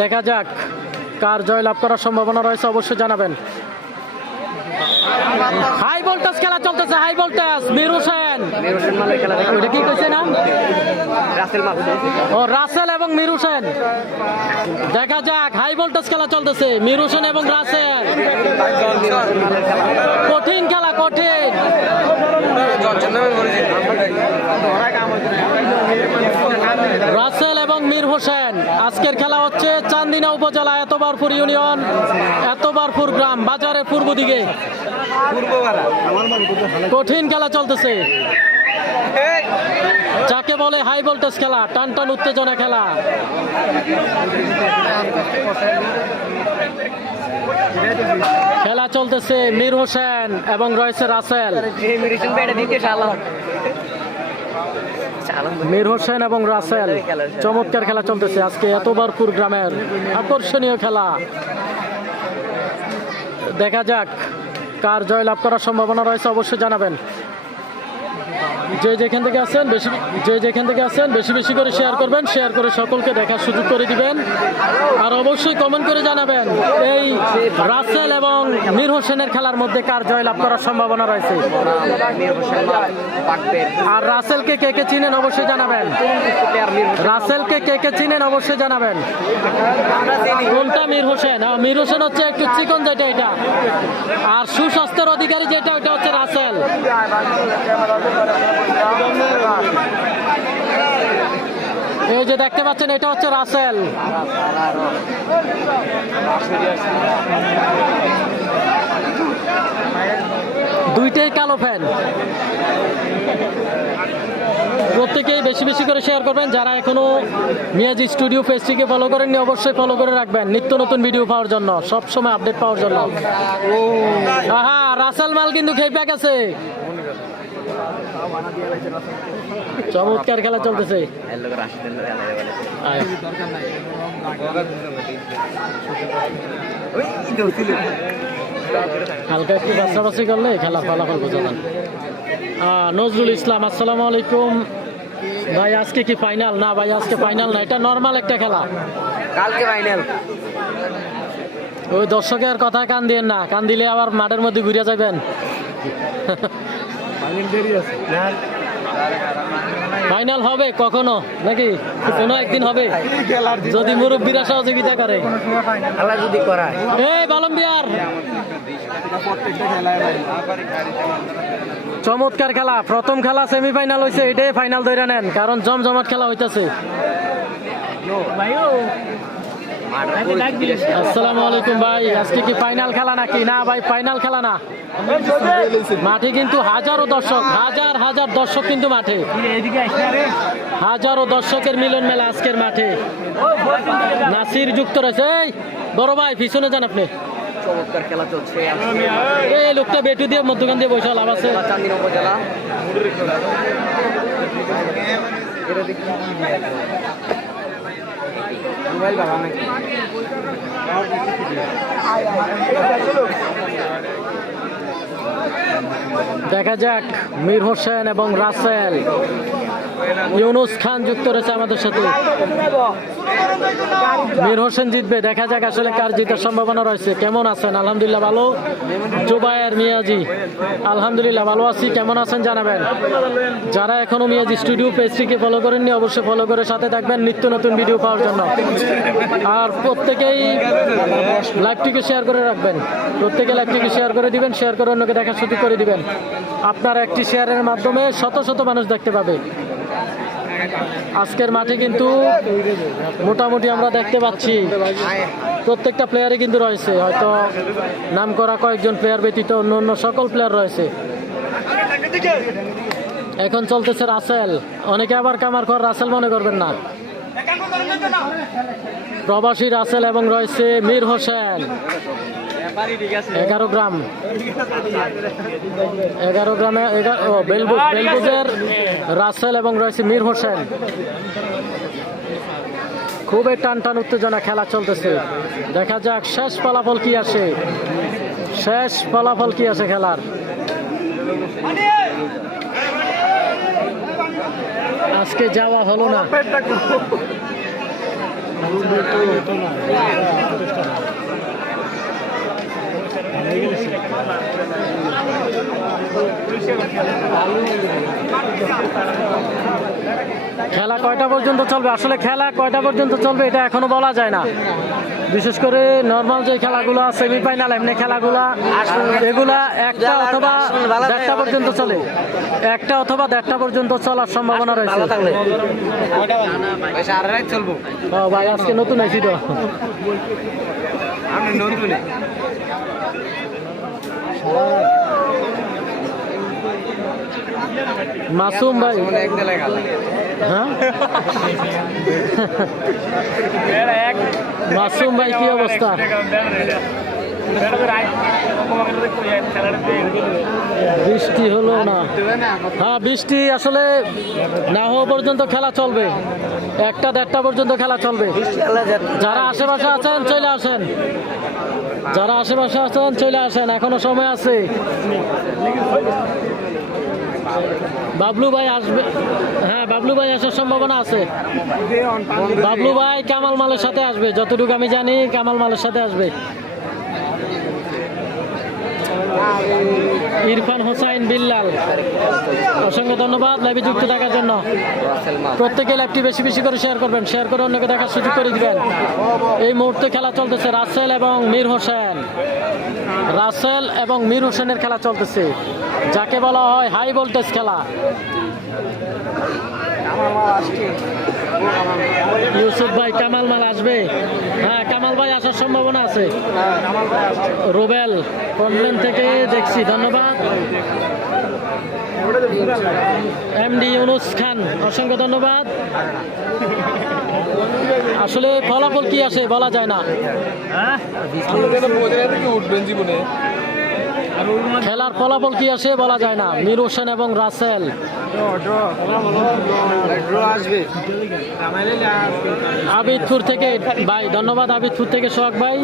দেখা যাক কার জয়লাভ করার সম্ভাবনা রয়েছে, অবশ্যই জানাবেন। হাই ভোল্টেজ খেলা চলতেছে, হাই ভোল্টেজ। মীর হোসেন, ওটা কি কইছে নাম? ও রাসেল এবং মীর হোসেন। দেখা যাক, হাই ভোল্টেজ খেলা চলতেছে, মীর হোসেন এবং রাসেল। কঠিন খেলা, কঠিন। রাসেল এবং মীর হোসেন। আজকের খেলা হচ্ছে চান্দিনা উপজেলা এতবারপুর ইউনিয়ন, এতবারপুর গ্রাম, বাজারের পূর্ব দিকে। কঠিন খেলা চলতেছে, যাকে বলে হাই ভোল্টেজ খেলা, টান টান উত্তেজনা খেলা। খেলা চলতেছে, মীর হোসেন এবং রয়েছে রাসেল। মীর হোসেন এবং রাসেল, চমৎকার খেলা চলতেছে আজকে এতবারপুর গ্রামের আকর্ষণীয় খেলা। দেখা যাক কার জয়লাভ করার সম্ভাবনা রয়েছে, অবশ্যই জানাবেন। যে যেখান থেকে আছেন বেশি বেশি করে শেয়ার করবেন, শেয়ার করে সকলকে দেখার সুযোগ করে দিবেন। আর অবশ্যই কমেন্ট করে জানাবেন এই রাসেল এবং মীর হোসেনের খেলার মধ্যে কার জয়লাভ করার সম্ভাবনা রয়েছে। আর রাসেলকে কে কে চিনেন অবশ্যই জানাবেন। রাসেলকে কে কে চিনেন অবশ্যই জানাবেন। কোনটা মীর হোসেন? মীর হোসেন হচ্ছে একটু চিকন যেটা, এটা। আর সুস্বাস্থ্যের অধিকারী যেটা, ওইটা হচ্ছে রাসেল। এই যে দেখতে পাচ্ছেন, এটা হচ্ছে রাসেল। দুইটাই কালো ফ্যান। প্রত্যেকেই বেশি বেশি করে শেয়ার করবেন। যারা এখনো মিয়াজি স্টুডিও পেজটিকে ফলো করেননি, অবশ্যই ফলো করে রাখবেন নিত্য নতুন ভিডিও পাওয়ার জন্য, সবসময় আপডেট পাওয়ার জন্য। আহা, রাসেল মাল কিন্তু খেপে গেছে। চমৎকার খেলা চলতেছে। হালকা একটু বাছাবাছি করলে খেলার ফলাফল বোঝা যান। নজরুল ইসলাম, আসসালামু আলাইকুম ভাই। আজকে কি ফাইনাল? না ভাই, আজকে ফাইনাল না, এটা নর্মাল একটা খেলা। কালকে ফাইনাল। ওই দর্শকের কথায় কান দিয়েন না, কান দিলে আবার মাঠের মধ্যে ঘুরে যাবেন। ফাইনাল হবে কখনো নাকি? কোনো একদিন হবে যদি মুরব্বীরা সহযোগিতা করে। এই বালম্বিয়ার, চমৎকার খেলা। প্রথম খেলা সেমিফাইনাল হয়েছে, এটাই ফাইনাল ধরে নেন, কারণ জমজমাট খেলা হইতেছে। আসসালামু আলাইকুম ভাই। আজকে কি ফাইনাল খেলা নাকি? না ভাই, ফাইনাল খেলা না। মাঠে কিন্তু হাজারো দর্শক, হাজার হাজার দর্শক কিন্তু মাঠে, হাজারো দর্শকের মিলন মেলা আজকের মাঠে। নাসির যুক্ত রয়েছে। এই বড় ভাই, পিছনে যান আপনি। চমৎকার খেলা চলছে। এই লোকটা বেটু দিয়ে মধ্যখান দিয়ে বসে লাভ আছে। চান্দিনা উপজেলা। দেখা যাক, মীর হোসেন এবং রাসেল। ইউনুস খান যুক্ত রয়েছে আমাদের সাথে। মীর হোসেন জিতবে, দেখা যাক আসলে কার জিতার সম্ভাবনা রয়েছে। কেমন আছেন? আলহামদুলিল্লাহ ভালো। জুবায়ের মিয়াজি, আলহামদুলিল্লাহ ভালো আছি। কেমন আছেন জানাবেন। যারা এখনো মিয়াজি স্টুডিও পেজটিকে ফলো করেননি, অবশ্যই ফলো করে সাথে থাকবেন নিত্য নতুন ভিডিও পাওয়ার জন্য। আর প্রত্যেকেই লাইভটিকে শেয়ার করে রাখবেন, প্রত্যেকে লাইভটিকে শেয়ার করে দিবেন, শেয়ার করে অন্যকে দেখার সুযোগ করে দিবেন। আপনার একটি শেয়ারের মাধ্যমে শত শত মানুষ দেখতে পাবে। আজকের মাঠে কিন্তু মোটামুটি আমরা দেখতে পাচ্ছি প্রত্যেকটা প্লেয়ারই কিন্তু রয়েছে, হয়তো নাম করা কয়েকজন প্লেয়ার ব্যতীত অন্য অন্য সকল প্লেয়ার রয়েছে। এখন চলতেছে রাসেল। অনেকে আবার কামারখোর রাসেল মনে করবেন না, প্রবাসী রাসেল এবং রয়েছে মীর হোসেন। 11 গ্রাম, 11 গ্রামে বেলবুজের রাসেল এবং রয়েছে মীর হোসেন। খুবই টান টান উত্তেজনা খেলা চলতেছে। দেখা যাক শেষ ফলাফল কি আসে, শেষ ফলাফল কি আসে খেলার। আজকে যাওয়া হলো না। খেলা কয়টা পর্যন্ত চলবে? আসলে খেলা কয়টা পর্যন্ত চলবে এটা এখনো বলা যায় না। বিশেষ করে নর্মাল যে খেলাগুলো সেমিফাইনাল এমনি খেলাগুলা এগুলা একটা অথবা দেড়টা পর্যন্ত চলে, একটা অথবা দেড়টা পর্যন্ত চলার সম্ভাবনা রয়েছে। চলবো ও ভাই আজকে নতুন আছি তো। আমি নতুন মাসুম ভাই, এক দিলে খেলা হ্যাঁ মাসুম ভাই কি অবস্থা? বৃষ্টি হলো না। হ্যাঁ বৃষ্টি আসলে না হওয়া পর্যন্ত খেলা চলবে, একটা দেড়টা পর্যন্ত খেলা চলবে। যারা আশেপাশে আছেন চলে আসেন, যারা আশেপাশে আছেন চলে আসেন, এখনো সময় আছে। বাবলু ভাই আসবে, হ্যাঁ বাবলু ভাই আসার সম্ভাবনা আছে। বাবলু ভাই কামাল মালের সাথে আসবে, যতটুকু আমি জানি কামাল মালের সাথে আসবে। ইরফান হোসাইন বিল্লাল, অসংখ্য ধন্যবাদ লাইভে যুক্ত থাকার জন্য। প্রত্যেকে লাইভটি বেশি বেশি করে শেয়ার করবেন, শেয়ার করে অন্যকে দেখার সুযোগ করে দিবেন। এই মুহূর্তে খেলা চলতেছে রাসেল এবং মীর হোসেন, রাসেল এবং মীর হোসেনের খেলা চলতেছে, যাকে বলা হয় হাই ভোল্টেজ খেলা। ইউসুফ ভাই কামাল মাল আসবে, হ্যাঁ কামাল ভাই আসার সম্ভাবনা আছে। রুবেল কনভেন থেকে দেখছি, ধন্যবাদ। এমডি ইউনুস খান, অসংখ্য ধন্যবাদ। আসলে ফলাফল কি আসে বলা যায় না। খেলার ফলাফল কি আসে বলা যায় না। মীর হোসেন এবং রাসেল আবিদপুর থেকে ভাই, ধন্যবাদ আবিদপুর থেকে সোহাগ ভাই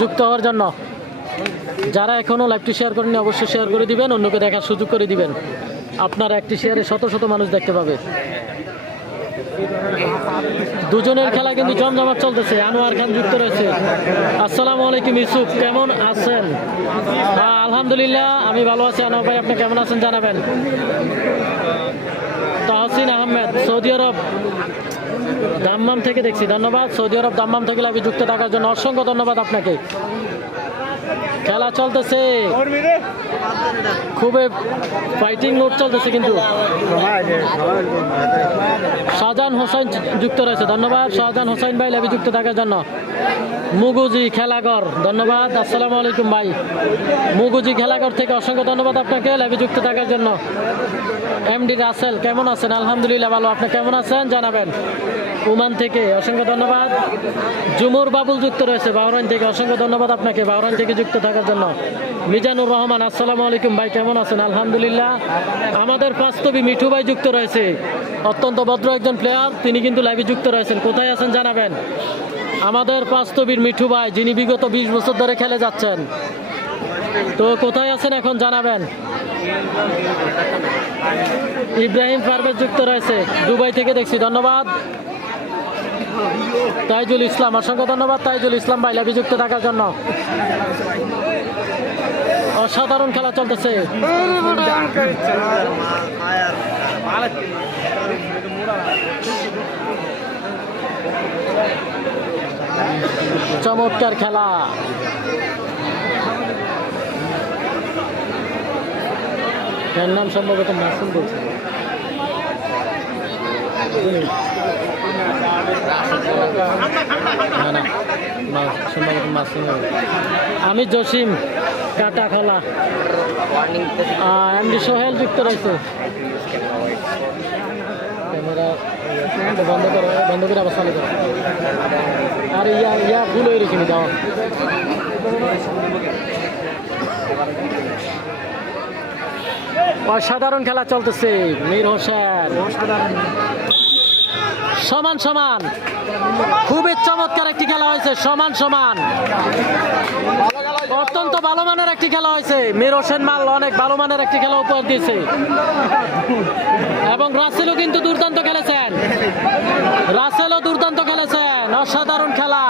যুক্ত হওয়ার জন্য। যারা এখনো লাইভটি শেয়ার করেনি অবশ্যই শেয়ার করে দিবেন, অন্যকে দেখার সুযোগ করে দিবেন। আপনার একটি শেয়ারে শত শত মানুষ দেখতে পাবে। দুজনের খেলা কিন্তু জমজমাট চলতেছে। আনোয়ার খান যুক্ত রয়েছে। আসসালামু আলাইকুম ইউসুফ, কেমন আছেন? হ্যাঁ আলহামদুলিল্লাহ আমি ভালো আছি। আনোয়ার ভাই আপনি কেমন আছেন জানাবেন। তাহসিন আহমেদ সৌদি আরব দাম্মাম থেকে দেখছি, ধন্যবাদ। সৌদি আরব দাম্মাম থেকে লাইভে যুক্ত থাকার জন্য অসংখ্য ধন্যবাদ আপনাকে। খেলা চলতেছে, খুবই ফাইটিং মোড চলতেছে কিন্তু। শাহজাহান হোসেন যুক্ত রয়েছে, ধন্যবাদ শাহজাহান হোসেন ভাই লাইভে যুক্ত থাকার জন্য। মুগুজি খেলাঘর, ধন্যবাদ। আসসালামু আলাইকুম ভাই, মুগুজি খেলাঘর থেকে অসংখ্য ধন্যবাদ আপনাকে লাইভে যুক্ত থাকার জন্য। এমডি রাসেল কেমন আছেন? আলহামদুলিল্লাহ ভালো, আপনি কেমন আছেন জানাবেন। ওমান থেকে অসংখ্য ধন্যবাদ। জুমুর বাবুল যুক্ত রয়েছে বাহরাইন থেকে, অসংখ্য ধন্যবাদ আপনাকে বাহরাইন থেকে যুক্ত থাকার জন্য। মিজানুর রহমান, আসসালামু আলাইকুম ভাই, কেমন আছেন? আলহামদুলিল্লাহ। আমাদের বাস্তবী মিঠু ভাই যুক্ত রয়েছে, অত্যন্ত ভদ্র একজন প্লেয়ার, তিনি কিন্তু লাইভে যুক্ত রয়েছেন। কোথায় আছেন জানাবেন। আমাদের বাস্তবীর মিঠু ভাই, যিনি বিগত 20 বছর ধরে খেলে যাচ্ছেন, তো কোথায় আছেন এখন জানাবেন। ইব্রাহিম পারভেজ যুক্ত রয়েছে, দুবাই থেকে দেখছি, ধন্যবাদ। তাইজুল ইসলাম, অসংখ্য ধন্যবাদ তাইজুল ইসলাম ভাই লাইভে যুক্ত থাকার জন্য। অসাধারণ খেলা চলতেছে। চমৎকার খেলা। এর নাম সম্ভবত মাসুম বলছে। না সম্ভবত মাসুম। আমি জসিম কাটা খোলা। এমডি সোহেল যুক্ত রয়েছে। ক্যামেরা বন্ধ করে আবার চালু করো। আর ইয়া ভুল হয়ে রেখে দাও। অসাধারণ খেলা চলতেছে। মীর হোসেন সমান সমান, খুবই চমৎকার একটি খেলা হয়েছে। সমান সমান, অত্যন্ত ভালো মানের একটি খেলা হয়েছে। মীর হোসেন মাল অনেক ভালো মানের একটি খেলা উপহার দিয়েছে এবং রাসেলও কিন্তু দুর্দান্ত খেলেছেন। রাসেলও দুর্দান্ত খেলেছেন। অসাধারণ খেলা।